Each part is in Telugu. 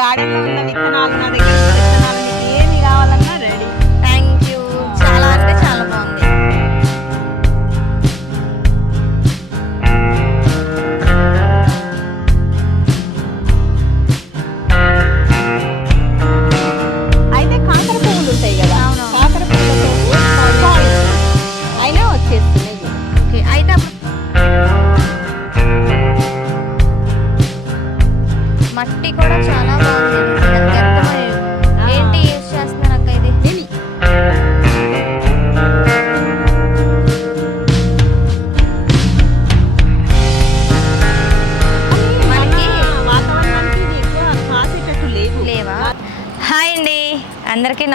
గార్డెన్లో ఉన్న విత్తనాలు నా దగ్గర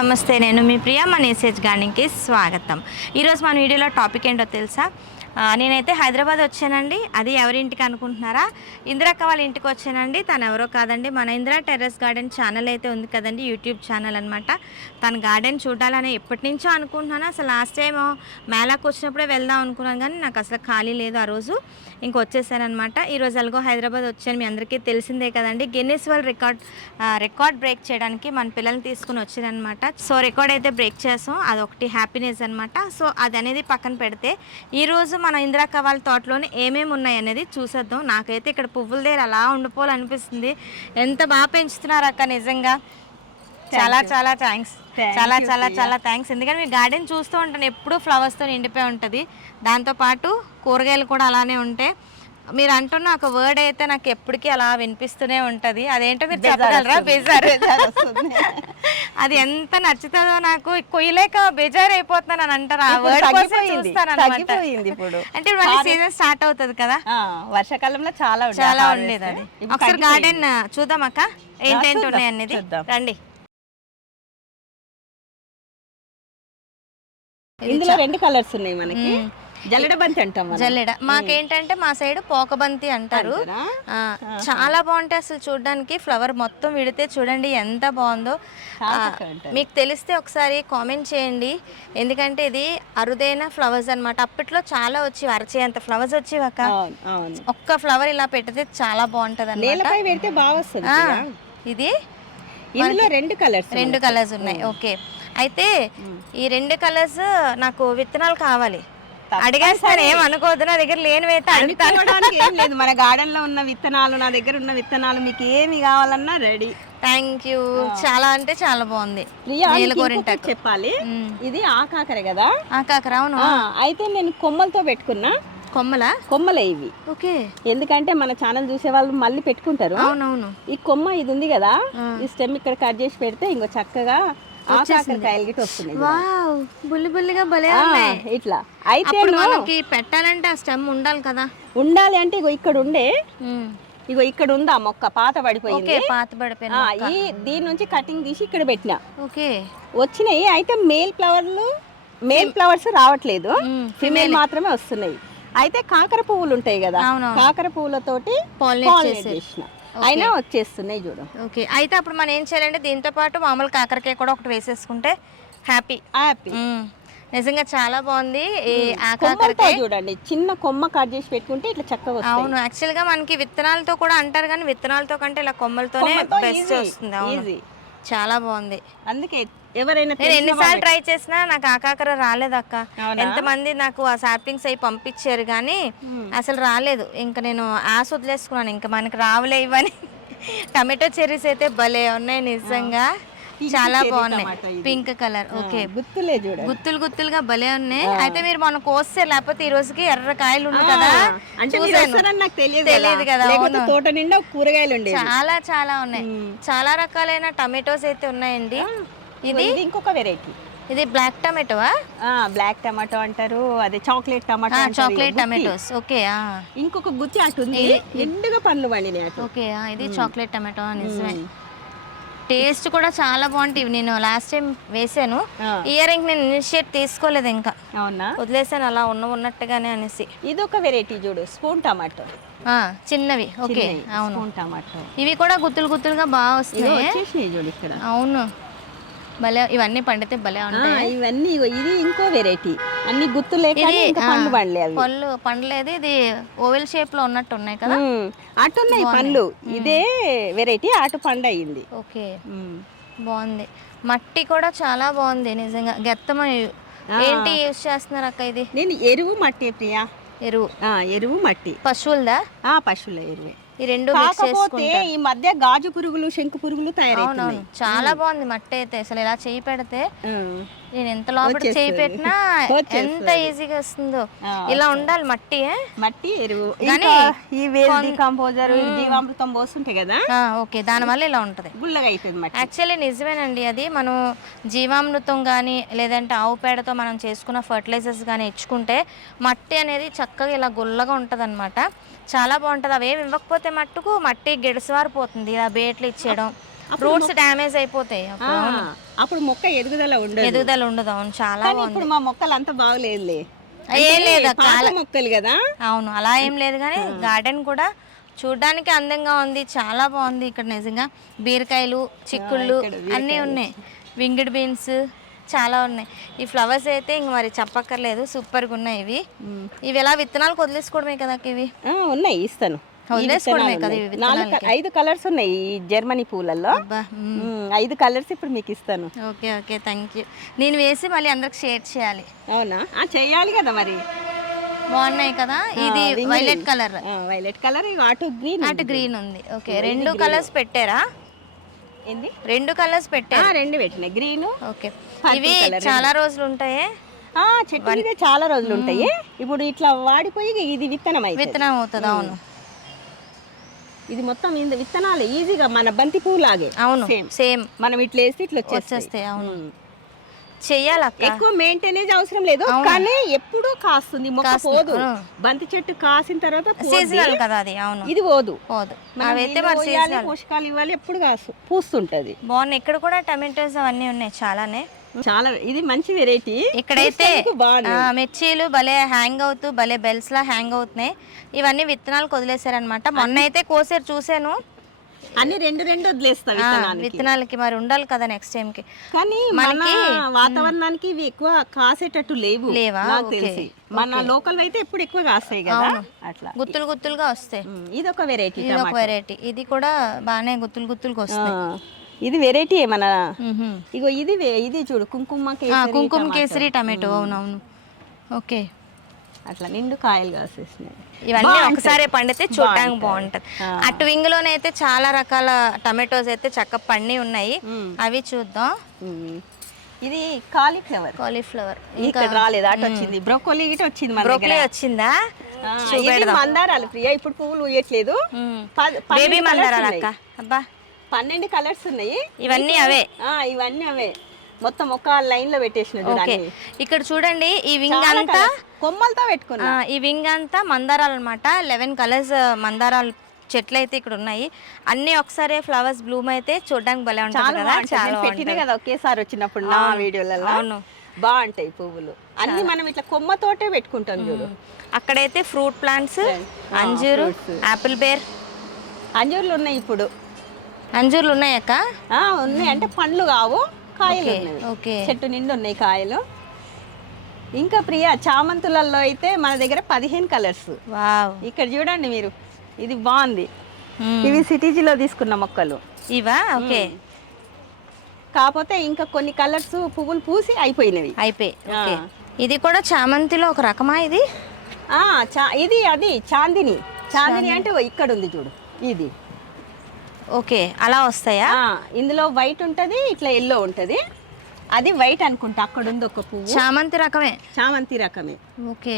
నమస్తే నేను మీ ప్రియా మన ఎస్హెచ్ గార్డెన్కి స్వాగతం. ఈరోజు మన వీడియోలో టాపిక్ ఏంటో తెలుసా? నేనైతే హైదరాబాద్ వచ్చానండి. అది ఎవరింటికి అనుకుంటున్నారా? ఇందిరక్క వాళ్ళ ఇంటికి వచ్చానండి. తను ఎవరో కాదండి. మన ఇందిరా టెర్రస్ గార్డెన్ ఛానల్ అయితే ఉంది కదండి యూట్యూబ్ ఛానల్ అనమాట తన గార్డెన్ చూడాలని ఎప్పటి నుంచో అనుకుంటున్నాను. అసలు లాస్ట్ టైం మేళాకు వచ్చినప్పుడే వెళ్దాం అనుకున్నాను కానీ నాకు అసలు ఖాళీ లేదు ఆ రోజు. ఇంకొచ్చేసానమాట ఈరోజు ఎలాగో హైదరాబాద్ వచ్చాను. మీ అందరికీ తెలిసిందే కదండి. Guinness world record record break చేయడానికి మన పిల్లల్ని తీసుకుని వచ్చారనమాట సో రికార్డ్ అయితే బ్రేక్ చేసాం. అదొకటి హ్యాపీనెస్ అనమాట సో అది అనేది పక్కన పెడితే ఈరోజు మన ఇందిరాక్క వాళ్ళ తోటలోనే ఏమేమి ఉన్నాయి అనేది చూసేద్దాం. నాకైతే ఇక్కడ పువ్వుల దగ్గర అలా ఉండిపోవాలనిపిస్తుంది. ఎంత బాగా పెంచుతున్నారు అక్క నిజంగా. చాలా చాలా థ్యాంక్స్ చాలా చాలా. చాలా థ్యాంక్స్ ఎందుకంటే మీ గార్డెన్ చూస్తూ ఉంటాను. ఎప్పుడూ ఫ్లవర్స్తో నిండిపోయి ఉంటుంది. దాంతోపాటు కూరగాయలు కూడా అలానే ఉంటాయి మీరు అంటున్న ఒక వర్డ్ అయితే నాకు ఎప్పటికీ అలా వినిపిస్తూనే ఉంటుంది అదేంటో మీరు చెప్పగలరా బేజార్. అది ఎంత నచ్చుతుందో నాకు కొయ్యలేక బేజార్ అయిపోతున్నాను అని అంటారు ఆ వర్డ్ కోసం. చూస్తాను ఇప్పుడు. అంటే మళ్ళీ సీజన్ స్టార్ట్ అవుతుంది కదా వర్షాకాలంలో చాలా చాలా. ఉండేది అది ఒకసారి. గార్డెన్ చూద్దాం అక్క ఏంటేంటి ఉన్నాయి అనేది. రండి ఇందులో రెండు కలర్స్ ఉన్నాయి మనకి. జల్లెడ బంతి అంటాం. జల్లెడ. మాకేంటంటే మా సైడ్ పోకబంతి అంటారు. చాలా బాగుంటాయి అసలు చూడడానికి. ఫ్లవర్ మొత్తం విడితే చూడండి ఎంత బాగుందో. మీకు తెలిస్తే ఒకసారి కామెంట్ చేయండి. ఎందుకంటే ఇది అరుదైన ఫ్లవర్స్ అన్నమాట. అప్పట్లో చాలా వచ్చి అరచేంత ఫ్లవర్స్ వచ్చేవాక అవును అవును. ఒక్క ఫ్లవర్ ఇలా పెడితే చాలా బాగుంటది ప్రియా. ఇది? ఇందులో రెండు కలర్స్ రెండు కలర్స్ ఉన్నాయి. ఓకే. అయితే ఈ రెండు కలర్స్ నాకు విత్తనాలు కావాలి. అడిగేస్తాను ఏం అనుకోవద్దు నా దగ్గర అనుకోవడానికి ఏం లేదు. మన గార్డెన్లో ఉన్న విత్తనాలు నా దగ్గర ఉన్న విత్తనాలు మీకు ఏమి కావాలన్నా రెడీ. Thank you. చాలా అంటే చాలా బాగుంది. చెప్పాలి. ఇది ఆకాకరే కదా? ఆ కాకర అవును. అయితే నేను కొమ్మలతో పెట్టుకున్నా. కొమ్మలా? కొమ్మలే ఇవి. ఓకే. ఎందుకంటే మన ఛానల్ చూసే వాళ్ళు మళ్ళీ పెట్టుకుంటారు. అవునవును. ఈ కొమ్మ ఇది ఉంది కదా. ఈ స్టెమ్ ఇక్కడ కట్ చేసి పెడితే ఇంకో చక్కగా వస్తున్నాయి వావ్ బుల్లి బుల్లిగా భలే ఉన్నాయి. ఇట్లా. అయితే మనకి పెట్టాలంటే ఆ స్టెమ్ ఉండాలి కదా. ఉండాలి అంటే ఇగో ఇక్కడ ఉండే. ఇగో ఇక్కడ ఉందా మొక్క? పాత పడిపోయింది. పాత పడిపోయిన ఆ, ఈ దీని నుంచి కటింగ్ తీసి ఇక్కడ పెట్టిన. ఓకే. వచ్చినాయి. అయితే మేల్ ఫ్లవర్లు మేల్ ఫ్లవర్స్ రావట్లేదు. ఫిమేల్ మాత్రమే వస్తున్నాయి. అయితే కాకర పువ్వులు ఉంటాయి కదా. కాకర పువ్వులతోటి చేసేది. చేసిన. అయినా వచ్చేస్తున్నాయి చూడు. ఓకే అయితే అప్పుడు మనం ఏం చేయాలంటే దీంతో పాటు మామూలు కాకరకాయ కూడా ఒకటి వేసేసుకుంటే హ్యాపీ హ్యాపీ నిజంగా చాలా బాగుంది ఈ కాకరకాయ. చూడండి. చిన్న కొమ్మ కట్ చేసి పెట్టుకుంటే ఇట్లా చక్కగా అవును. యాక్చువల్గా మనకి విత్తనాలతో కూడా అంటారు కానీ విత్తనాలతో కంటే ఇలా కొమ్మలతోనే కొమ్మలతో బెస్ట్ వస్తుంది. అవును. చాలా బాగుంది. అందుకే ఎవరైనా నేను ఎన్నిసార్లు ట్రై చేసినా నాకు ఆకాకర రాలేదు అక్క? ఎంతమంది నాకు ఆ సాప్లింగ్స్ అయి పంపించారు కానీ అసలు రాలేదు. ఇంకా నేను ఆశ వదిలేసుకున్నాను. ఇంకా మనకి రావులే ఇవని టమాటో చెర్రీస్ అయితే భలే ఉన్నాయి నిజంగా. చాలా బాగున్నాయి. Pink colour. ఓకే. చూడండి. గుత్తులు గుత్తులుగా భలే ఉన్నాయి. అయితే మీరు మొన్న కోస్తే లేకపోతే ఈ రోజుకి ఎర్ర కాయలు ఉంది కదా? అంటే నాకు తెలియదు తెలియదు కదా. తోట నిండా కూరగాయలు చాలా చాలా ఉన్నాయి. చాలా రకాలైన టమాటోస్ అయితే ఉన్నాయండి. ఇది? ఇంకొక వెరైటీ. ఇది బ్లాక్ టమాటోవా? బ్లాక్ టమాటో అంటారు అదే chocolate tomato. Chocolate. Tomatoes. Okay ఆ. ఇంకొక గుత్తి అటు ఉంది. ఎండుగా పండ్లు పండినాయి ఓకే ఇది చాక్లెట్ టమాటో నిజమే. టేస్ట్ కూడా చాలా బాగుంటాయి నేను లాస్ట్ టైం వేసాను. ఇయర్ ఇంక నేను ఇనిషియేట్ తీసుకోలేదు ఇంకా. అవునా? వదిలేసాను అలా ఉన్న ఉన్నట్టుగానే అనేసి. ఇది ఒక వెరైటీ చూడు స్పూన్ టమాటో. చిన్నవి. ఓకే. అవును. Spoon tomato. ఇవి కూడా గుత్తులు గుత్తులుగా బాగా చూడు ఇక్కడ. అవును. భలే ఇవన్నీ పండితే భలే ఉంటాయి. ఇవన్నీ ఇది ఇంకో వెరైటీ అన్ని గుర్తు లేక పండు పళ్ళు పండలేదు ఇది ఓవెల్ షేప్లో ఉన్నట్టు ఉన్నాయి కదా? ఉమ్, అటున్నాయి పండ్లు. ఇదే వెరైటీ అటు పండు అయింది. ఓకే. బాగుంది. మట్టి కూడా చాలా బాగుంది నిజంగా. గెత్తమ ఏంటి యూస్ చేస్తున్నారు అక్క ఇది? నేను ఎరువు మట్టి ప్రియా. ఎరువు. ఎరువు మట్టి. పశువులదా? పశువుల ఎరువే. ఈ రెండు మిక్స్ కాకపోతే ఈ మధ్య గాజు పురుగులు శంకు పురుగులు తయారవుతున్నాయి. అవునవును. చాలా బాగుంది మట్టి అయితే. అసలు ఇలా చేయి పెడితే. నేను ఎంత లోపల చేయి. పెట్టినా. ఎంత ఈజీగా వస్తుందో. ఇలా ఉండాలి మట్టి? మట్టి ఎరువు. కానీ ఈ వేస్ట్ కంపోజర్ జీవామృతం పోస్తుంటాయి కదా? ఆ, ఓకే. దానివల్ల ఇలా ఉంటుంది. మట్టి. యాక్చువల్లీ నిజమేనండి అది. మనం జీవామృతం కానీ లేదంటే ఆవు పేడతో మనం చేసుకున్న ఫర్టిలైజర్స్ కానీ ఇచ్చుకుంటే మట్టి అనేది చక్కగా ఇలా గుల్లగా ఉంటుంది చాలా బాగుంటుంది. అవి ఏమి ఇవ్వకపోతే మట్టుకు మట్టి గిడసవారిపోతుంది ఇలా బేట్లు ఇచ్చేయడం రూట్స్ డ్యామేజ్ అయిపోతాయి. అప్పుడు అప్పుడు మొక్క ఎదుగుదల ఉండదు. ఎదుగుదల ఉండదు అవును. చాలా కానీ ఇప్పుడు మా మొక్కలు అంత బాగలేదులే. ఏం అంటే లేదు పాత మొక్కలు కదా? అవును అలా ఏం లేదు కానీ గార్డెన్ కూడా చూడడానికి అందంగా ఉంది చాలా బాగుంది ఇక్కడ నిజంగా. బీరకాయలు చిక్కుళ్ళు అన్నీ ఉన్నాయి. వింగిడ్ బీన్స్ చాలా ఉన్నాయి. ఈ ఫ్లవర్స్ అయితే ఇంక మరి చెప్పక్కర్లేదు సూపర్గా ఉన్నాయి ఇవి. ఇవి ఎలా విత్తనాలు వదిలేసుకోవడమే కదా అక్క ఇవి? ఆ, ఉన్నాయి ఇస్తాను. నాలుగు ఐదు కలర్స్ ఉన్నాయి ఈ జర్మనీ పూలల్లో. ఐదు కలర్స్ ఇప్పుడు మీకు ఇస్తాను. Okay okay thank you. నేను వేసి మళ్ళీ అందరికి షేర్ చేయాలి. అవునా? ఆ, చెయ్యాలి కదా మరి. బాగున్నాయి కదా? ఇది వైలెట్ కలర్. వైలెట్ కలర్ అటు గ్రీన్ అటు గ్రీన్ ఉంది. ఓకే రెండు కలర్స్ పెట్టారా? ఏంది? రెండు కలర్స్ ఆ, పెట్టారు రెండు పెట్టినాయి. Green okay. ఇవి చాలా రోజులు ఉంటాయి? చెట్టు చాలా రోజులు ఉంటాయి. ఇప్పుడు ఇట్లా వాడిపోయి ఇది విత్తనం విత్తనం అవుతుంది అవును. ఇది మొత్తం ఇంద విత్తనాలు ఈజీగా మన బంతి పువ్వు లాగే అవును. సేమ్. మనం ఇట్లా వేస్తే ఇట్లా వచ్చేస్తాయి. అవును. ఉమ్. చెయ్యాలక్క? ఎక్కువ మెయింటెనెన్స్ అవసరం లేదు కానీ ఎప్పుడూ కాస్తుంది మొక్క పోదు. బంతి చెట్టు కాసిన తర్వాత. సీజనల్ కదా అది అవును. ఇది పోదు. పోదు. అవైతే మరి సీజనల్ పోషకాలు ఇవ్వాలి ఎప్పుడు కాసు పూస్తుంటది. బాగున్నాయి. ఇక్కడ కూడా టమాటోస్ అవన్నీ ఉన్నాయి చాలానే. చాలా ఇది మంచి వెరైటీ ఇక్కడైతే మిర్చీలు భలే హ్యాంగ్ అవుతూ భలే బెల్స్ లా హ్యాంగ్ అవుతున్నాయి. ఇవన్నీ విత్తనాలు వదిలేశారనమాట మొన్న అయితే కోసారు చూసాను అన్ని రెండు రెండు వదిలేస్తా విత్తనాలకి. మరి ఉండాలి కదా నెక్స్ట్ టైం కి. కానీ మన వాతావరణానికి ఇవి ఎక్కువ కాసేటట్టు లేవు. లేవా? తెలిసి. మన లోకల్ అయితే ఎప్పుడు ఎక్కువ కాస్తాయి కదా. అట్లా. గుత్తులు గుత్తులుగా వస్తాయి. ఇది ఒక వెరైటీ ఇది ఒక వెరైటీ ఇది కూడా బాగానే గుత్తులు గుత్తులుగా వస్తాయి. ఇది వెరైటీ మన. ఇగో ఇది ఇది చూడు కుంకుమ కుంకుమ టమాటో. కేసరి టమాటో అవునవును. ఓకే. అట్లా నిండు కాయలు కాసేసినాయి. ఇవన్నీ ఒకసారి పండితే చూడడానికి బాగుంటది. అటు వింగ్ లోనైతే చాలా రకాల టమాటోస్ అయితే చక్క పండి ఉన్నాయి. అవి చూద్దాం. ఇది కాలీఫ్లవర్. కాలీఫ్లవర్. ఇక్కడ రాలేదు? అటు వచ్చింది. బ్రోకోలీ గిట వచ్చింది మన బ్రోకలీ వచ్చిందా? మందారాలు ప్రియ. ఇప్పుడు పువ్వులు పద- బేబీ మందారాలు. అక్క. అబ్బా. పన్నెండు కలర్స్ ఉన్నాయి. ఇవన్నీ అవే? ఆ, ఇవన్నీ అవే. మొత్తం ఒక లైన్లో పెట్టేసిన. ఇక్కడ చూడండి ఈ వింగ్ అంతా. కొమ్మలతో పెట్టుకున్నా. ఈ వింగ్ అంతా మందారాలు అనమాట లెవెన్ కలర్స్ మందారాలు చెట్లు అయితే ఇక్కడ ఉన్నాయి. అన్ని ఒకసారి ఫ్లవర్స్ బ్లూమ్ అయితే చూడడానికి భలే ఉంటుంది చాలా కదా. చాలా పెట్టిన కదా ఒకేసారి వచ్చినప్పుడు నా వీడియోలలో అవును. బాగుంటాయి పువ్వులు. అన్ని మనం ఇట్లా కొమ్మతోటే పెట్టుకుంటాం చూడు. అక్కడైతే ఫ్రూట్ ప్లాంట్స్ అంజూరు యాపిల్ బేర్. అంజూర్లు ఉన్నాయి ఇప్పుడు. అంజూర్లు ఉన్నాయక్క ఉన్నాయి. అంటే పండ్లు కావు కాయలు ఓకే చెట్టు నిండు ఉన్నాయి కాయలు. ఇంకా ప్రియ చామంతులలో అయితే మన దగ్గర పదిహేను కలర్స్ వావ్. ఇక్కడ చూడండి మీరు. ఇది బాగుంది. ఇవి సిటీజీలో తీసుకున్న మొక్కలు. ఇవా? ఓకే. కాకపోతే ఇంకా కొన్ని కలర్స్ పువ్వులు పూసి అయిపోయినవి. అయిపోయి ఓకే. ఇది కూడా చామంతిలో ఒక రకమా ఇది? ఇది అది చాందిని. చాందిని అంటే ఇక్కడ ఉంది చూడు. ఇది. ఓకే అలా వస్తాయా? ఇందులో వైట్ ఉంటది ఇట్లా ఎల్లో ఉంటది. అది వైట్ అనుకుంటా అక్కడ ఉంది ఒక పువ్వు. చామంతి రకమే. చామంతి రకమే. ఓకే.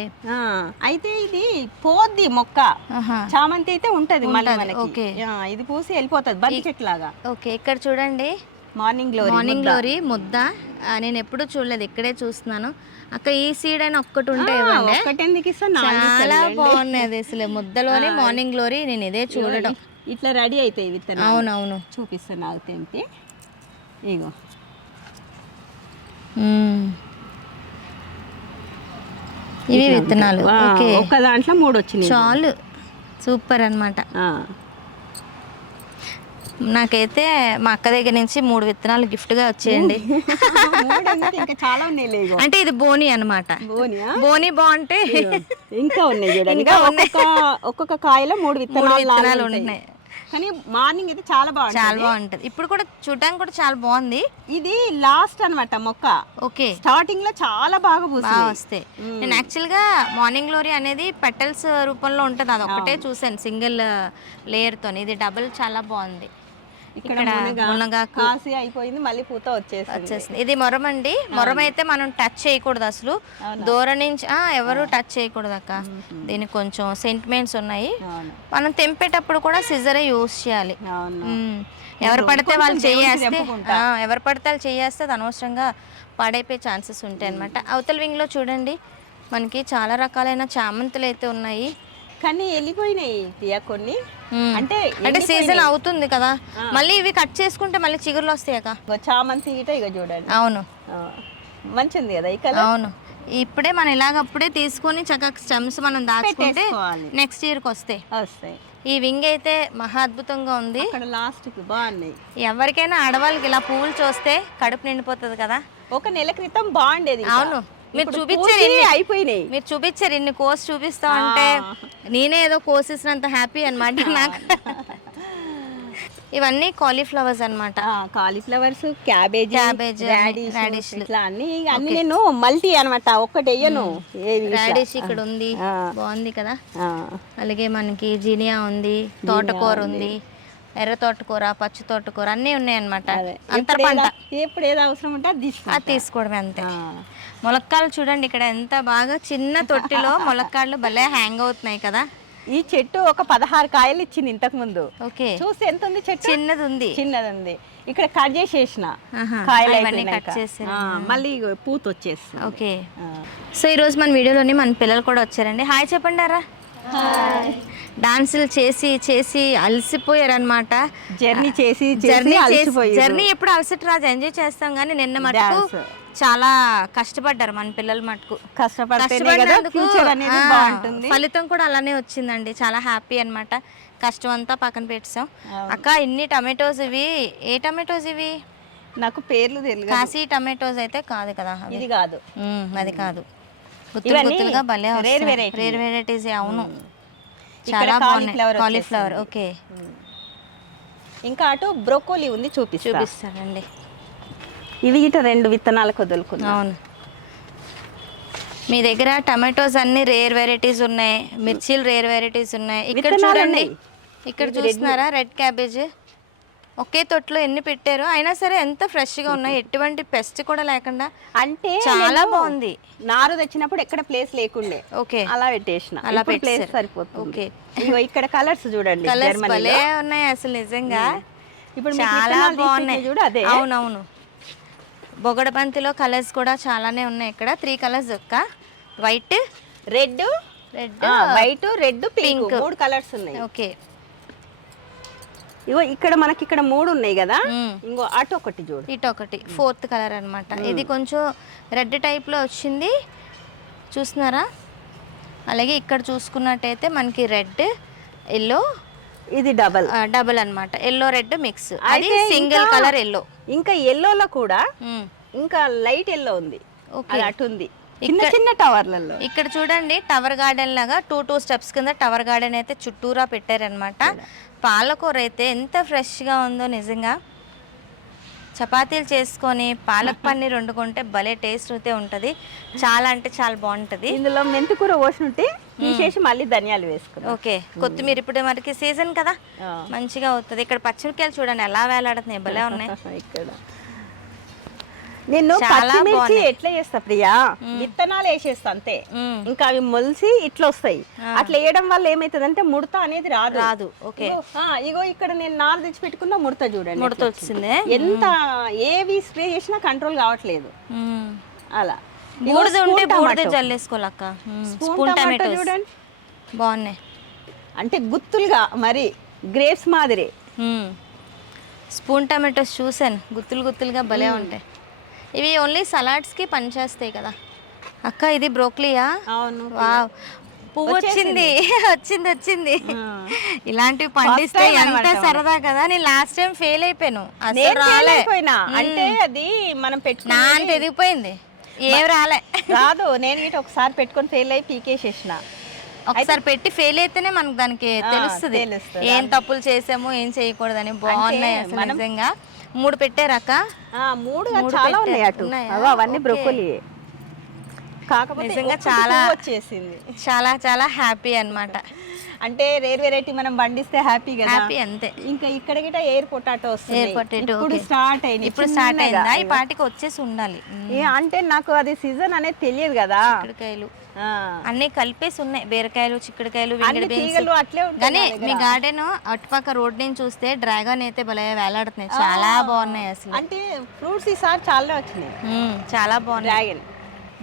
అయితే ఇది పోద్ది మొక్క. చామంతి అయితే ఉంటది మళ్ళీ మనకి. ఇది పూసి వెళ్ళిపోతుంది బంతి చెట్టు లాగా ఓకే ఇక్కడ చూడండి. మార్నింగ్లో మార్నింగ్ గ్లోరీ ముద్ద. నేను ఎప్పుడూ చూడలేదు ఇక్కడే చూస్తున్నాను. అక్క ఈ సీడ్ అని ఒక్కటి ఉంటే చాలా అది అసలు. ముద్దలోని మార్నింగ్ గ్లోరీ నేను ఇదే చూడడం. ఇట్లా రెడీ అవుతాయి విత్తనాలు. అవునవును. చూపిస్తాను నాకు తెంపి. ఇగో. ఇవి విత్తనాలు. ఒక్క దాంట్లో మూడు వచ్చినాయి. చాలు. సూపర్ అన్నమాట. ఆ. నాకైతే మా అక్క దగ్గర నుంచి మూడు విత్తనాలు వచ్చేయండి. చాలా ఉన్నాయి లేగో. అంటే ఇది బోని అన్నమాట. బోనియా? బోని బాగుంటే ఇంకా ఉన్నాయి ఒక్కొక్క ఒక్కొక్క కాయలో మూడు విత్తనాలు విత్తనాలు. ఉన్నాయి. కానీ మార్నింగ్ అయితే చాలా బాగుంటుంది. చాలా బాగుంటది. ఇప్పుడు కూడా చూడడానికి కూడా చాలా బాగుంది. ఇది లాస్ట్ అన్నమాట మొక్క. ఓకే. స్టార్టింగ్లో చాలా బాగా వస్తాయి. నేను యాక్చువల్గా మార్నింగ్ గ్లోరీ అనేది పెటల్స్ రూపంలో ఉంటుంది. అది ఒకటే చూసాను సింగిల్ లేయర్తో ఇది డబుల్ చాలా బాగుంది. ఇక్కడ ఇక్కడ మునగ మునగాకు కాసి అయిపోయింది మళ్ళీ పూత వచ్చేసింది. వచ్చేసింది. ఇది మొరం అండి మొరం అయితే మనం టచ్ చేయకూడదు అసలు. దూరం నుంచి ఎవరు టచ్ చేయకూడదు అక్క. దీనికి కొంచెం సెంటిమెంట్స్ ఉన్నాయి. మనం తెంపేటప్పుడు కూడా సిజరే యూస్ చేయాలి. ఎవరు పడితే వాళ్ళు చేయేస్తే ఎవరు పడితే వాళ్ళు చేయేస్తే అది అనవసరంగా పాడైపోయే ఛాన్సెస్ ఉంటాయి అనమాట అవతల వింగ్లో చూడండి. మనకి చాలా రకాలైన చామంతులు అయితే ఉన్నాయి. కానీ వెళ్ళిపోయినాయి ప్రియా కొన్ని. అంటే అంటే సీజన్ అవుతుంది కదా. మళ్ళీ ఇవి కట్ చేసుకుంటే మళ్ళీ చిగురులు వస్తాయి అక్క. ఇగో చామంతి గిట ఇక చూడండి. అవును. మంచిది కదా కలర్? అవును. ఇప్పుడే మనం ఇలాగప్పుడే తీసుకొని చక్కగా స్టెమ్స్ మనం దాచుకుంటే. నెక్స్ట్ ఇయర్కి వస్తాయి. వస్తాయి. ఈ వింగ్ అయితే మహా అద్భుతంగా ఉంది. లాస్ట్ బాగున్నాయి. ఎవరికైనా ఆడవాళ్ళకి ఇలా పువ్వులు చూస్తే కడుపు నిండిపోతుంది కదా. ఒక నెల క్రితం బాగుండేది ఇంకా. అవును. మీరు చూపించారు అయిపోయినాయి. మీరు చూపించారు ఇన్ని కోర్స్ చూపిస్తా ఉంటే నేనే ఏదో కోసిసినంత హ్యాపీ అన్నమాట నాకు. ఇవన్నీ కాలీఫ్లవర్స్ అన్నమాట. Cauliflowers cabbage Cabbage, radish. ఇట్లా అన్ని అన్ని నేను మల్టీ అన్నమాట ఒక్కటి వేయను. రాడిష్ ఇక్కడ ఉంది. బాగుంది కదా. అలాగే మనకి జీనియా ఉంది తోటకూర ఉంది. ఎర్ర తోటకూర పచ్చి తోటకూర అన్నీ ఉన్నాయి అన్నమాట అదే. అంతర ఎప్పుడు పంట. ఏదా- ఎప్పుడు ఏది అవసరం ఉంటే అది తీసుకుంటా. అది తీసుకోవడమే అంతే. ఆ, ములక్కాయలు చూడండి ఇక్కడ ఎంత బాగా చిన్న తొట్టిలో ములక్కాయలు భలే హ్యాంగ్ అవుతున్నాయి కదా. ఈ చెట్టు ఒక పదహారు కాయలు ఇచ్చింది ఇంతకు ముందు. ఓకే. చూసి ఎంత ఉంది చెట్టు? చిన్నది ఉంది. చిన్నది ఉంది. ఇక్కడ కట్ చేసేసిన. కాయలు. కట్ చేసారు ఆ, మళ్ళీ పూత వచ్చేస్తుంది ఓకే. సో ఈరోజు మన వీడియోలోని మన పిల్లలు కూడా వచ్చారండి. హాయ్ చెప్పండి రా డాన్సులు చేసి చేసి అలసిపోయారనమాట జర్నీ చేసి జర్నీ చేసి అలసిపోయారు. జర్నీ ఎప్పుడు అలసట రాజు ఎంజాయ్ చేస్తాం కానీ నిన్న మటుకు. చాలా కష్టపడ్డారు మన పిల్లలు మటుకు. కష్టపడినందుకు, ఫలితం కూడా అలానే వచ్చిందండి. చాలా హ్యాపీ అన్నమాట. కష్టం అంతా పక్కన పెట్టాం అక్క ఇన్ని టమాటోస్ ఇవి ఏ టమాటోస్ ఇవి? నాకు పేర్లు తెలియదు కాశీ టమాటోస్ అయితే కాదు కదా. ఇది కాదు. అది కాదు. గుత్తులు గుత్తులుగా భలే. రేర్ వెరైటీస్ అవును. చాలా బాగున్నాయి. Cauliflower okay. ఇంకా అటు బ్రోకోలీ ఉంది చూపిస్తా. చూపిస్తానండి. ఇవి ఇట రెండు విత్తనాలకు వదులుకుందాం. అవును. మీ దగ్గర టమాటోస్ అన్ని రేర్ వెరైటీస్ ఉన్నాయి మిర్చీలు రేర్ వెరైటీస్ ఉన్నాయి. ఇక్కడ చూడండి. ఇక్కడ చూస్తున్నారా? Red cabbage. ఒకే తొట్లో ఎన్ని పెట్టారు అయినా సరే ఎంత ఫ్రెష్గా ఉన్నాయి ఎటువంటి పెస్ట్ కూడా లేకుండా అంటే చాలా బాగుంది. నారు తెచ్చినప్పుడు ఎక్కడ ప్లేస్ లేకుండే. ఓకే. అలా పెట్టేసిన. అలా ప్లేస్. సరిపోతుంది. ఓకే. ఇక్కడ కలర్స్ చూడండి కలర్స్. భలే ఉన్నాయి అసలు నిజంగా. ఇప్పుడు చాలా బాగున్నాయి. చూడు అదే. అవునవును. బొగడ బంతిలో కలర్స్ కూడా చాలానే ఉన్నాయి ఇక్కడ. త్రీ కలర్స్ ఒక్క. White. Red red white red pink. మూడు కలర్స్ ఉన్నాయి. ఓకే. ఇగో ఇక్కడ మనకి ఇక్కడ మూడు ఉన్నాయి కదా. ఇంకో అటు ఒకటి చూడు. ఇటు ఒకటి ఫోర్త్ కలర్ అన్నమాట. ఇది కొంచెం రెడ్ టైప్లో వచ్చింది. చూస్తున్నారా? అలాగే ఇక్కడ చూసుకున్నట్టయితే మనకి రెడ్ ఎల్లో ఇది డబల్. డబుల్ అన్నమాట. Yellow red mix. అది సింగిల్ కలర్ ఎల్లో. ఇంకా ఎల్లోలో కూడా ఇంకా లైట్ ఎల్లో ఉంది. అటు ఉంది. చిన్న చిన్న టవర్లలో. ఇక్కడ చూడండి టవర్ గార్డెన్ లాగా టూ టూ స్టెప్స్ కింద టవర్ గార్డెన్ అయితే చుట్టూరా పెట్టారనమాట పాలకూర అయితే ఎంత ఫ్రెష్గా ఉందో నిజంగా. చపాతీలు చేసుకొని పాలక్ పన్నీర్ వండుకుంటే భలే టేస్ట్ అయితే ఉంటుంది. చాలా అంటే చాలా బాగుంటుంది. ఇందులో మెంతికూర పోసినట్టే తీసేసి మళ్ళీ ధనియాలు వేసుకున్నాం ఓకే కొత్తిమీర ఇప్పుడు మనకి సీజన్ కదా. మంచిగా అవుతుంది. ఇక్కడ పచ్చిమిరకాయలు చూడండి ఎలా వేలాడుతున్నాయి భలే ఉన్నాయి. ఇక్కడ నేను పచ్చిమిర్చి. ఎట్లా చేస్తా ప్రియా? విత్తనాలు వేసేస్తా అంతే. ఇంకా అవి మొలిసి ఇట్లా వస్తాయి. అట్లా వేయడం వల్ల ఏమైతుంది ముడత అనేది రాదు. రాదు. ఓకే. ఇగో, ఇక్కడ నేను నారు తెచ్చి పెట్టుకున్న ముడత చూడండి ముడత వచ్చింది? ఎంత ఏవి స్ప్రే చేసినా కంట్రోల్ కావట్లేదు. అలా. బూడిద ఉంటే బూడిద. జల్లేసుకోవాలక్క. స్పూన్ టమాటో చూడండి. బాగున్నాయి. అంటే గుత్తులుగా మరి గ్రేప్స్ మాదిరి. స్పూన్ టమాటోస్ చూసాను గుత్తులు గుత్తులుగా భలే ఉంటాయి. ఇవి ఓన్లీ సలాడ్స్కి పనిచేస్తాయి కదా. అక్క ఇది బ్రోక్లీయా? అవును వావ్. పువ్వు వచ్చింది. వచ్చింది వచ్చింది. ఇలాంటివి పండిస్తే ఎంత. సరదా కదా. నేను లాస్ట్ టైం ఫెయిల్ అయిపోయాను. అసలు రాలే. అంటే అది మనం అంత ఎదిగిపోయింది. ఏం రాలే. రాదు. నేను ఇటు ఒకసారి పెట్టుకొని ఫెయిల్ అయి పీకేసేసిన. ఒకసారి పెట్టి ఫెయిల్ అయితేనే మనకు దానికి తెలుస్తది. ఏం తప్పులు చేసాము ఏం చేయకూడదని. బాగున్నాయి అసలు నిజంగా. మూడు పెట్టారక్క మూడు చాలా. ఉన్నాయి అటు. అవన్నీ. బ్రొకోలి. కాకపోతే నిజంగా చాలా- వచ్చేసింది. చాలా చాలా హ్యాపీ అన్నమాట. అంటే రేర్ వెరైటీ మనం పండిస్తే హ్యాపీ కదా. హ్యాపీ అంతే. ఇంకా ఇక్కడ గిట ఎయిర్ పొటాటో వస్తుంది. Air potato, ఇప్పుడు. స్టార్ట్ అయింది ఇప్పుడు స్టార్ట్ అయిందా? ఈ పాటికి వచ్చేసి ఉండాలి. అంటే నాకు అది సీజన్ అనేది తెలియదు కదా. చిక్కుడుకాయలు. అన్నీ కలిపేసి ఉన్నాయి. బీరకాయలు చిక్కుడుకాయలు కానీ మీ. గార్డెన్ అటుపక్క రోడ్ నుంచి చూస్తే డ్రాగన్ అయితే భలే వేలాడుతున్నాయి. చాలా బాగున్నాయి అసలు. అంటే ఫ్రూట్స్ ఈసారి చాలా వచ్చినాయి. చాలా బాగున్నాయి. డ్రాగన్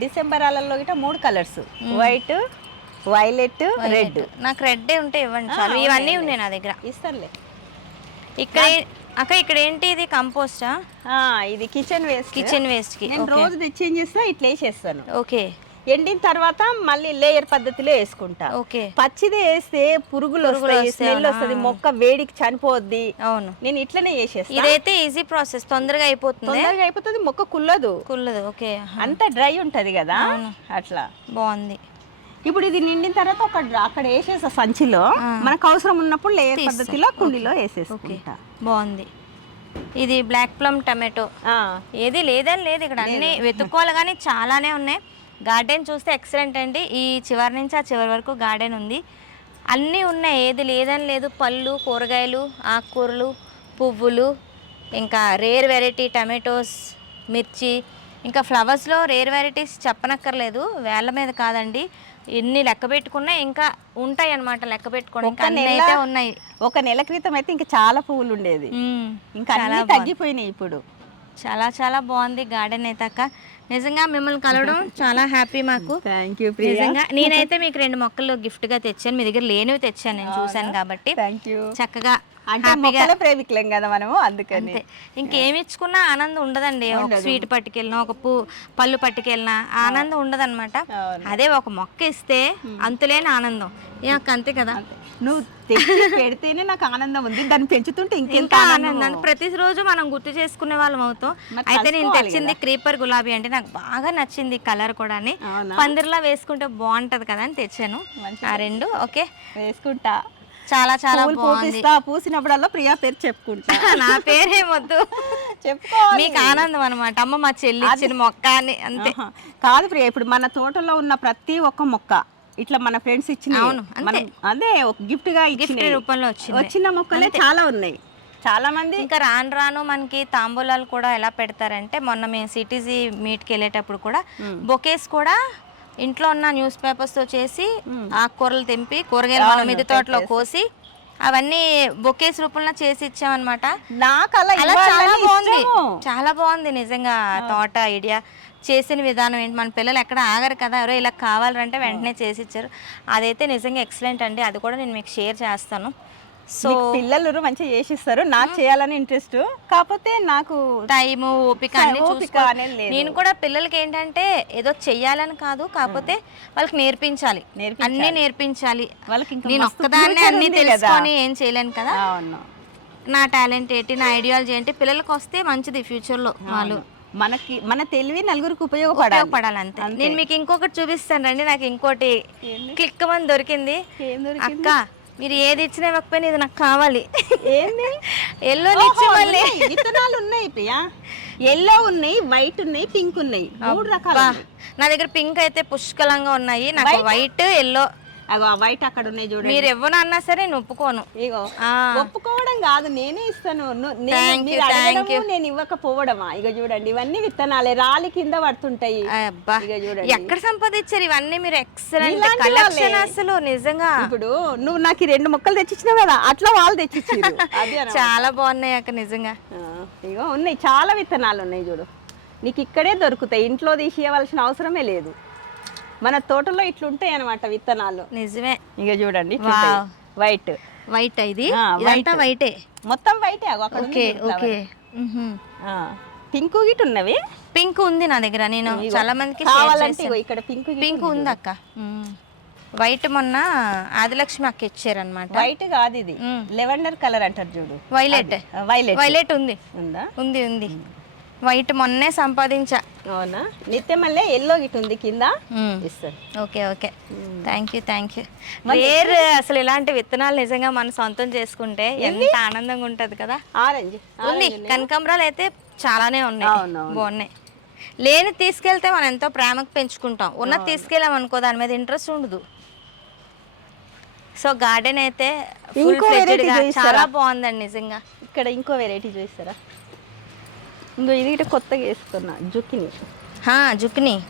డిసెంబర్ అలలో గిట మూడు కలర్స్ వైట్ వైలెట్ రెడ్ నాకు రెడ్ ఉంటే ఇవ్వండి చాలు. ఇవన్నీ ఉన్నాయి నా దగ్గర. ఇస్తానులే ఇక్కడ అక్క ఇక్కడ ఏంటి ఇది? కంపోస్టా ఇది కిచెన్ వేస్ట్ కిచెన్ వేస్ట్కి. నేను రోజు తెచ్చి చేస్తా ఇట్లా వేసేస్తాను ఓకే. ఎండిన తర్వాత మళ్ళీ లేయర్ పద్ధతిలో వేసుకుంటా. ఓకే. పచ్చిది వేస్తే పురుగులు వస్తాయి స్మెల్ వస్తుంది మొక్క వేడికి చనిపోద్ది. అవును. నేను ఇట్లనే వేసేస్తా ఇదైతే ఈజీ ప్రాసెస్ తొందరగా అయిపోతుంది? తొందరగా అయిపోతుంది మొక్క కుల్లదు. కుల్లదు ఓకే. అంత డ్రై ఉంటది కదా? అట్లా. బాగుంది. ఇప్పుడు ఇది నిండిన తర్వాత ఒక అక్కడ వేసేసా సంచిలో మనకు అవసరం ఉన్నప్పుడు లేయర్ పద్ధతిలో కుండీలో వేసేసుకుంటా. బాగుంది. ఇది బ్లాక్ ప్లమ్ టమాటో. ఏది లేదని లేదు ఇక్కడ. అన్ని వెతుక్కోవాలి కానీ చాలానే ఉన్నాయి. గార్డెన్ చూస్తే ఎక్సలెంట్ అండి. ఈ చివరి నుంచి ఆ చివరి వరకు గార్డెన్ ఉంది. అన్నీ ఉన్నాయి. ఏది లేదని లేదు. పళ్ళు కూరగాయలు ఆకుకూరలు పువ్వులు ఇంకా రేర్ వెరైటీ టమాటోస్ మిర్చి ఇంకా ఫ్లవర్స్లో రేర్ వెరైటీస్ చెప్పనక్కర్లేదు. వేళ్ళ మీద కాదండి. ఎన్ని లెక్క పెట్టుకున్నా ఇంకా ఉంటాయి అన్నమాట లెక్క అయితే ఉన్నాయి. ఒక నెల క్రితం అయితే ఇంకా చాలా పువ్వులు ఉండేది. ఇంకా తగ్గిపోయినాయి ఇప్పుడు. చాలా చాలా బాగుంది గార్డెన్ అయితే అక్క. నిజంగా మిమ్మల్ని కలవడం చాలా హ్యాపీ మాకు. థ్యాంక్ యూ నిజంగా నేనైతే మీకు రెండు మొక్కలు గిఫ్ట్గా తెచ్చాను. మీ దగ్గర లేనివి తెచ్చాను నేను చూశాను కాబట్టి. చక్కగా ప్రేమికులం కదా మనము అందుకని. అంతే. ఇంకేమి ఇచ్చుకున్నా ఆనందం ఉండదండి. ఒక స్వీట్ పట్టుకెళ్ళినా ఒక పూ పళ్ళు పట్టుకెళ్ళినా ఆనందం ఉండదన్నమాట. అదే ఒక మొక్క ఇస్తే అంతులేని ఆనందం. అంతే కదా. నువ్వు పెడితేనే నాకు ఆనందం ఉంది. దాన్ని పెంచుతుంటే ఇంకెంత ఇంకా ఆనందం ప్రతిరోజు మనం గుర్తు చేసుకునే వాళ్ళం అవుతాం. అయితే నేను తెచ్చింది క్రీపర్ గులాబీ అంటే నాకు బాగా నచ్చింది కలర్ కూడా? పందిరిలా వేసుకుంటే బాగుంటది కదా అని తెచ్చాను. ఆ రెండు ఓకే. వేసుకుంటా. చాలా చాలా బాగుంది. పూసినప్పుడల్లా ప్రియా పేరు చెప్పుకుంటా. నా పేరేమొద్దు చెప్పుకోవాలి. మీకు ఆనందం అనమాట అమ్మ మా చెల్లి ఇచ్చిన మొక్క అని అంతే. కాదు ప్రియ ఇప్పుడు మన తోటలో ఉన్న ప్రతి ఒక్క మొక్క ఇట్లా మన ఫ్రెండ్స్ ఇచ్చిన అవును. అదే ఒక గిఫ్ట్గా గిఫ్ట్ రూపంలో వచ్చిన మొక్కలే చాలా ఉన్నాయి. చాలా మంది ఇంకా రాను రాను మనకి తాంబూలాలు కూడా ఎలా పెడతారంటే మొన్న మేము సిటీజీ మీట్కి వెళ్ళేటప్పుడు కూడా బొకేస్ కూడా ఇంట్లో ఉన్న న్యూస్ పేపర్స్తో చేసి ఆకుకూరలు తెంపి కూరగాయలు మన మిద్దె తోటలో కోసి అవన్నీ బొకేస్ రూపంలో చేసి ఇచ్చామన్నమాట. నాకు అలా చాలా బాగుంది. చాలా బాగుంది నిజంగా తోట ఐడియా. చేసిన విధానం ఏంటి? మన పిల్లలు ఎక్కడ ఆగరు కదా. ఎవరో ఇలా కావాలంటే వెంటనే చేసి ఇచ్చారు. అదైతే నిజంగా ఎక్సలెంట్ అండి. అది కూడా నేను మీకు షేర్ చేస్తాను. సో పిల్లలు మంచిగా చేసిస్తారు నాకు చేయాలని ఇంట్రెస్ట్ కాకపోతే నాకు టైం ఓపిక. నేను కూడా పిల్లలకి ఏంటంటే ఏదో చెయ్యాలని కాదు కాకపోతే వాళ్ళకి నేర్పించాలి. అన్నీ నేర్పించాలి. వాళ్ళకి నేను ఒక్కదాన్నే అన్ని. తెలుసుకొని ఏం చేయలేను కదా. నా టాలెంట్ ఏంటి నా ఐడియాలజీ ఏంటి పిల్లలకి వస్తే మంచిది ఫ్యూచర్లో వాళ్ళు. మనకి మన తెలివి నలుగురికి ఉపయోగపడాలి. అంతే. నేను మీకు ఇంకొకటి చూపిస్తాను రండి నాకు ఇంకోటి క్లిక్ అని దొరికింది? అక్క మీరు ఏది ఇచ్చినా ఇవ్వకపోయినా ఇది నాకు కావాలి. ఏంది? ఎల్లో ఇచ్చి మళ్ళీ. ఉన్నాయి. విత్తనాలు ఉన్నాయి ప్రియా. ఎల్లో ఉన్నాయి వైట్ ఉన్నాయి పింక్ ఉన్నాయి. మూడు రకాలు. నా దగ్గర పింక్ అయితే పుష్కలంగా ఉన్నాయి. నాకు వైట్ ఎల్లో అగో ఆ వైట్ అక్కడ ఉన్నాయి చూడండి. మీరు ఇవ్వనన్నా సరే నేను ఒప్పుకోను. ఇగో ఒప్పుకోవడం కాదు నేనే ఇస్తాను. నేను- మీరు అడగడము, ఇవ్వకపోవడమా? ఇక చూడండి ఇవన్నీ విత్తనాలే రాలి కింద పడుతుంటాయి. చూడండి. ఎక్కడ సంపాదించారు ఇవన్నీ మీరు ఎక్సలెంట్ కలెక్షన్. అసలు నిజంగా. ఇప్పుడు నువ్వు నాకు రెండు మొక్కలు తెచ్చిచ్చినావు కదా అట్లా వాళ్ళు తెచ్చిచ్చారు అన్నమాట. చాలా బాగున్నాయి అక్క నిజంగా. ఇగో ఉన్నాయి చాలా విత్తనాలు ఉన్నాయి చూడు. నీకు ఇక్కడే దొరుకుతాయి ఇంట్లో తీసి ఇవ్వాల్సిన అవసరమే లేదు. మన తోటలో ఇట్లుంటాయి అనమాట విత్తనాలు. నిజమే. ఇక చూడండి. వైట్ వైట్ ఇది? ఇదంతా వైటే మొత్తం వైటే ఓకే ఓకే. పింక్ గిట్ ఉన్నవి? పింక్ ఉంది నా దగ్గర నేను చాలా మందికి కావాలంటే ఇక్కడ పింక్ పింక్ ఉంది అక్క. వైట్ మొన్న ఆదిలక్ష్మి అక్క ఇచ్చారనమాట వైట్ కాదు ఇది. లెవెండర్ కలర్ అంటారు చూడు. వైలెట్ వైలెట్ వైలెట్ ఉంది. ఉందా? ఉంది ఉంది. వైట్ మొన్నే సంపాదించా. అవునా? నిత్యం మళ్ళీ ఎల్లో గిట్ ఉంది కింద? Okay okay. Thank you thank you rare అసలు ఇలాంటి విత్తనాలు నిజంగా మనం సొంతం చేసుకుంటే ఎంత ఆనందంగా ఉంటది కదా? ఆరెంజ్. ఉంది. కనకాంబరాలు అయితే చాలానే ఉన్నాయి. బాగున్నాయి. లేని తీసుకెళ్తే మనం ఎంతో ప్రేమకు పెంచుకుంటాం. ఉన్నది తీసుకెళ్ళాం అనుకో దాని మీద ఇంట్రెస్ట్ ఉండదు. సో గార్డెన్ అయితే? చాలా బాగుందండి నిజంగా. ఇక్కడ ఇంకో వెరైటీ చూస్తారా ఇంకో ఇది కొత్తగా వేసుకున్నా జుక్కిని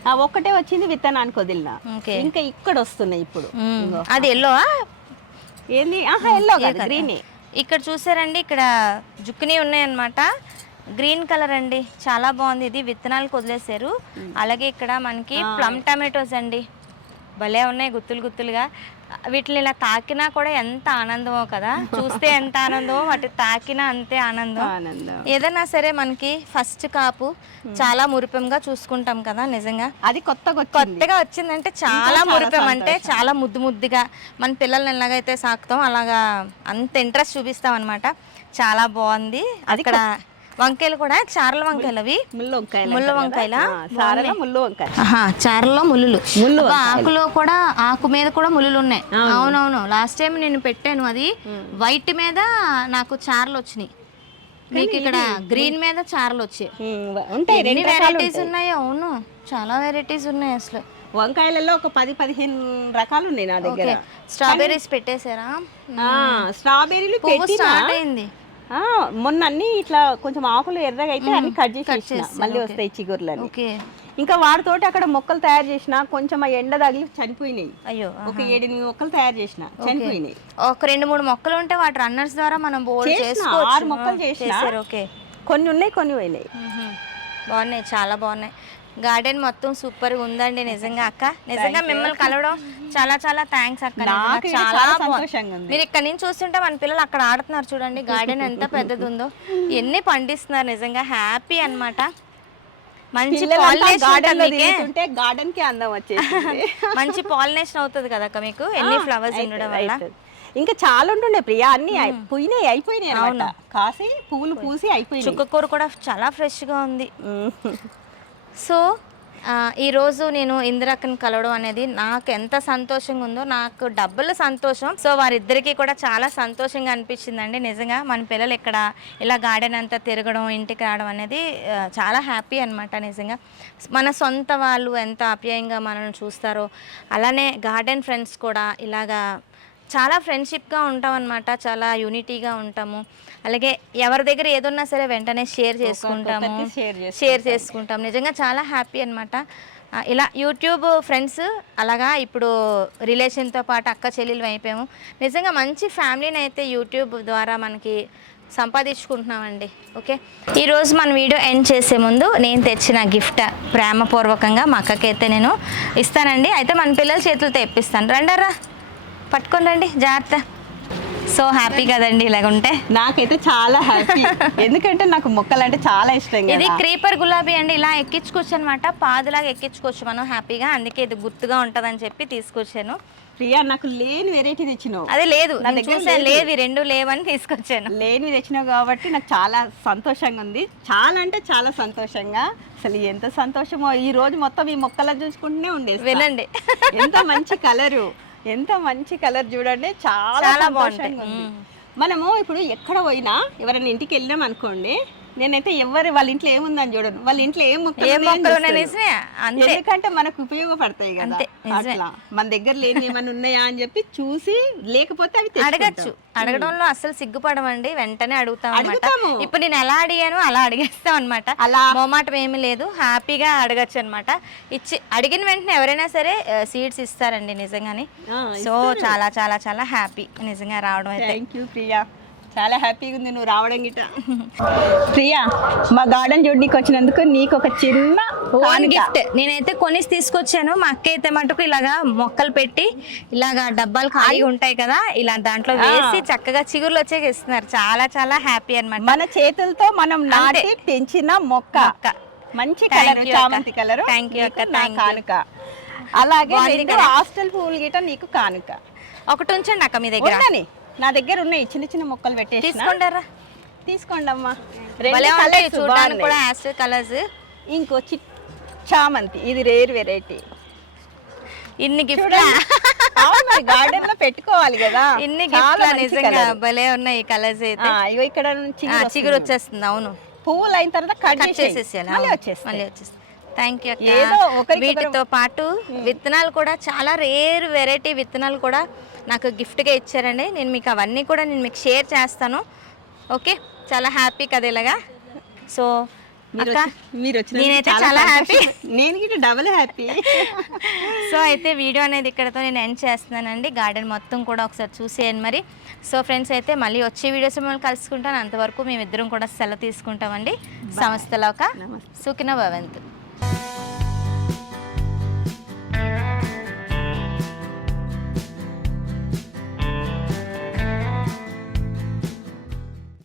ఆ ఒక్కటే వచ్చింది విత్తనానికి వదిలిన. ఇంకా ఇక్కడ వస్తున్నాయి ఇప్పుడు. అది ఎల్లోవా ఏంది? ఆహా ఎల్లో గ్రీన్ ఇక్కడ చూసారండి ఇక్కడ జుక్ని ఉన్నాయన్నమాట. గ్రీన్ కలర్ అండి. చాలా బాగుంది. ఇది విత్తనాలకు వదిలేశారు. అలాగే ఇక్కడ మనకి ప్లమ్ టమాటోస్ అండి. భలే ఉన్నాయి గుత్తులు గుత్తులుగా. వీటిని ఇలా తాకినా కూడా ఎంత ఆనందమో కదా. చూస్తే ఎంత ఆనందమో వాటి తాకినా అంతే ఆనందం. ఆనందం. ఏదైనా సరే మనకి ఫస్ట్ కాపు చాలా మురిపెంగా చూసుకుంటాం కదా నిజంగా. అది కొత్తగా కొత్తగా వచ్చిందంటే చాలా మురిపెం అంటే చాలా ముద్దు ముద్దుగా మన పిల్లల్ని ఎలాగైతే సాకుతాం అలాగా అంత ఇంట్రెస్ట్ చూపిస్తాం అనమాట చాలా బాగుంది. అక్కడ వంకాయలు కూడా చారల వంకాయలు అవి? ముళ్ళు వంకాయలు సారలో ముళ్ళు వంకాయ చారలో ముళ్ళు ముళ్ళు ఆకులో కూడా ఆకు మీద కూడా ముళ్ళు ఉన్నాయి. అవునవును. లాస్ట్ టైం నేను పెట్టాను అది. వైట్ మీద నాకు చారలు వచ్చినాయి. మీకు ఇక్కడ గ్రీన్ మీద చారలు వచ్చాయి. ఉంటాయి. ఎన్ని వెరైటీస్ ఉన్నాయి? అవును. చాలా వెరైటీస్ ఉన్నాయి అసలు. వంకాయలలో ఒక పది పదిహేను రకాలు ఉన్నాయి నా దగ్గర. స్ట్రాబెర్రీస్ పెట్టేశారా? స్ట్రాబెర్రీలు స్టార్ట్ అయింది. మొన్న అన్ని ఇట్లా కొంచెం ఆకులు ఎర్రగా అయితే అన్ని కట్ చేసి మళ్ళీ వస్తాయి చిగుర్లని ఇంకా వాటితోటి అక్కడ మొక్కలు తయారు చేసిన కొంచెం ఆ ఎండ తగిలి చనిపోయినాయి. అయ్యో ఒక ఏడెనిమిది మొక్కలు తయారు చేసిన. చనిపోయినాయి. ఒక రెండు మూడు మొక్కలు ఉంటే వాటి రన్నర్స్ ద్వారా మనం ఆరు మొక్కలు చేసిన. కొన్ని ఉన్నాయి కొన్ని పోయినాయి. బాగున్నాయి చాలా బాగున్నాయి. గార్డెన్ మొత్తం సూపర్గా ఉందండి నిజంగా అక్క. నిజంగా మిమ్మల్ని కలవడం చాలా చాలా థ్యాంక్స్ అక్క. చాలా మీరు ఇక్కడ నుంచి చూస్తుంటే మన పిల్లలు అక్కడ ఆడుతున్నారు చూడండి గార్డెన్ ఎంత పెద్దది ఉందో ఎన్ని పండిస్తున్నారు నిజంగా హ్యాపీ అన్నమాట. మంచి గార్డెన్కి అందం మంచి పాలినేషన్ అవుతుంది కదా అక్క మీకు ఎన్ని ఫ్లవర్స్ ఉండడం వల్ల. ఇంకా చాలా ఉంటుండే ప్రియా అన్ని పోయినాయి అయిపోయినాయి అనమాట కాసి పువ్వులు పూసి అయిపోయినాయి. చుక్కకూర కూడా చాలా fresh గా ఉంది. సో ఈరోజు నేను ఇందిరాకని కలవడం అనేది నాకు ఎంత సంతోషంగా ఉందో నాకు డబ్బుల సంతోషం. సో వారిద్దరికీ కూడా చాలా సంతోషంగా అనిపించిందండి. నిజంగా మన పిల్లలు ఇక్కడ ఇలా గార్డెన్ అంతా తిరగడం ఇంటికి రావడం అనేది చాలా హ్యాపీ అనమాట నిజంగా. మన సొంత వాళ్ళు ఎంత ఆప్యాయంగా మనల్ని చూస్తారో. అలానే గార్డెన్ ఫ్రెండ్స్ కూడా ఇలాగా చాలా ఫ్రెండ్షిప్గా ఉంటాం అనమాట చాలా యూనిటీగా ఉంటాము. అలాగే ఎవరి దగ్గర ఏదున్నా సరే వెంటనే షేర్ చేసుకుంటాము. షేర్ చేసుకుంటాం నిజంగా చాలా హ్యాపీ అనమాట ఇలా యూట్యూబ్ ఫ్రెండ్స్ అలాగా ఇప్పుడు రిలేషన్తో పాటు అక్క చెల్లెలు అయిపోయాము. నిజంగా మంచి ఫ్యామిలీని అయితే యూట్యూబ్ ద్వారా మనకి సంపాదించుకుంటున్నామండి. ఓకే? ఈరోజు మన వీడియో ఎండ్ చేసే ముందు నేను తెచ్చిన గిఫ్ట్ ప్రేమపూర్వకంగా మా అక్కకైతే నేను ఇస్తానండి. అయితే మన పిల్లల చేతులతో ఇప్పిస్తాను రండరా పట్టుకొని రండి జాగ్రత్త. సో హ్యాపీ కదండి ఇలాగ ఉంటే. నాకైతే చాలా హ్యాపీ ఎందుకంటే నాకు మొక్కలు అంటే చాలా ఇష్టం ఇది క్రీపర్ గులాబీ అండి ఇలా ఎక్కించుకోవచ్చు అనమాట పాదులాగా ఎక్కించుకోవచ్చు మనం హ్యాపీగా అందుకే ఇది గుర్తుగా ఉంటుందని చెప్పి తీసుకొచ్చాను. ప్రియా నాకు లేని వెరైటీ తెచ్చినావు. అదే లేదు లేదు. రెండు లేవని తీసుకొచ్చాను. లేనివి తెచ్చినావు కాబట్టి నాకు చాలా సంతోషంగా ఉంది. చాలా అంటే చాలా సంతోషంగా. అసలు ఎంత సంతోషమో ఈ రోజు మొత్తం ఈ మొక్కలను చూసుకుంటూనే ఉండేది వినండి. ఎంత మంచి కలరు ఎంత మంచి కలర్ చూడండి చాలా చాలా ఉంది. మనము ఇప్పుడు ఎక్కడ పోయినా ఎవరైనా ఇంటికి వెళ్ళినాం అనుకోండి నేనైతే ఎవరు వాళ్ళ ఇంట్లో ఏముందని చూడను. వాళ్ళ ఇంట్లో ఏం మొక్కలు ఏ ఉన్నాయని మొక్కలు ఉన్నాయి చూస్తాను. నిజమే అంతే. ఎందుకంటే మనకు ఉపయోగపడతాయి కదా. అంతే, నిజమే. అట్లా. మన దగ్గర లేని ఏమైనా ఉన్నాయా అని చెప్పి చూసి లేకపోతే అవి తెచ్చుకుంటాం. అడగచ్చు. అడగడంలో అసలు సిగ్గుపడమండి. వెంటనే అడుగుతాం అనమాట అడుగుతాము. ఇప్పుడు నేను ఎలా అడిగాను అలా అడిగేస్తాం అనమాట అలా. మొమాటం ఏమీ లేదు. హ్యాపీగా అడగచ్చు అనమాట ఇచ్చి అడిగిన వెంటనే ఎవరైనా సరే సీడ్స్ ఇస్తారండి నిజంగాని. ఆ, సో చాలా చాలా చాలా హ్యాపీ నిజంగా రావడం అయితే. Thank you Priya. చాలా హ్యాపీగా ఉంది నువ్వు రావడం గిట. ప్రియా మా గార్డెన్ చూడడానికి వచ్చినందుకు నీకు ఒక చిన్న ఓన్. గిఫ్ట్ నేనైతే కొనేసి తీసుకొచ్చాను. మా అక్క అయితే మటుకు ఇలాగా మొక్కలు పెట్టి ఇలాగా డబ్బాలు ఖాళీ ఉంటాయి కదా ఇలా దాంట్లో వేసి చక్కగా చిగుర్లు వచ్చే ఇస్తున్నారు. చాలా చాలా హ్యాపీ అన్నమాట. మన చేతులతో మనం నాటి పెంచిన మొక్క. మంచి కలర్. చామంతి కలర్. Thank you, అక్క. కానుక. అలాగే? హాస్టల్ పువ్వులు గిట నీకు కానుక. ఒకటి ఉంచండి అక్క మీ దగ్గర. నా దగ్గర ఉన్నాయి చిన్న చిన్న మొక్కలు పెట్టేసి తీసుకుంటారా తీసుకోండి అమ్మా భలే ఉంటాయి చూడడానికి కూడా యాస్టర్ కలర్స్ ఇంకో చి చామంతి ఇది రేర్ వెరైటీ ఇన్ని గిఫ్ట్ గార్డెన్లో? పెట్టుకోవాలి కదా. ఇన్ని గిఫ్ట్ నిజంగా. భలే ఉన్నాయి కలర్స్ అయితే. ఇక్కడ నుంచి చిగురు వచ్చేస్తుంది అవును. పువ్వులు అయిన తర్వాత కట్ చేసేసేయాలి మళ్ళీ అవును. వచ్చేస్తాయి. మళ్ళీ థ్యాంక్ యూ ఏదో వీటితో పాటు విత్తనాలు కూడా చాలా రేర్ వెరైటీ విత్తనాలు కూడా నాకు గిఫ్ట్గా ఇచ్చారండి. నేను మీకు అవన్నీ కూడా నేను మీకు షేర్ చేస్తాను. ఓకే? చాలా హ్యాపీ కదా ఇలాగా? సో మీరు నేనైతే చాలా హ్యాపీ. నేను డబుల్ హ్యాపీ సో అయితే వీడియో అనేది ఇక్కడతో నేను ఎండ్ చేస్తున్నానండి. గార్డెన్ మొత్తం కూడా ఒకసారి చూసేయండి మరి. సో ఫ్రెండ్స్ అయితే మళ్ళీ వచ్చే వీడియోస్ మిమ్మల్ని కలుసుకుంటాను. అంతవరకు మేమిద్దరం కూడా సెలవు తీసుకుంటామండి. సంస్థలో ఒక సుఖిన భవంతు.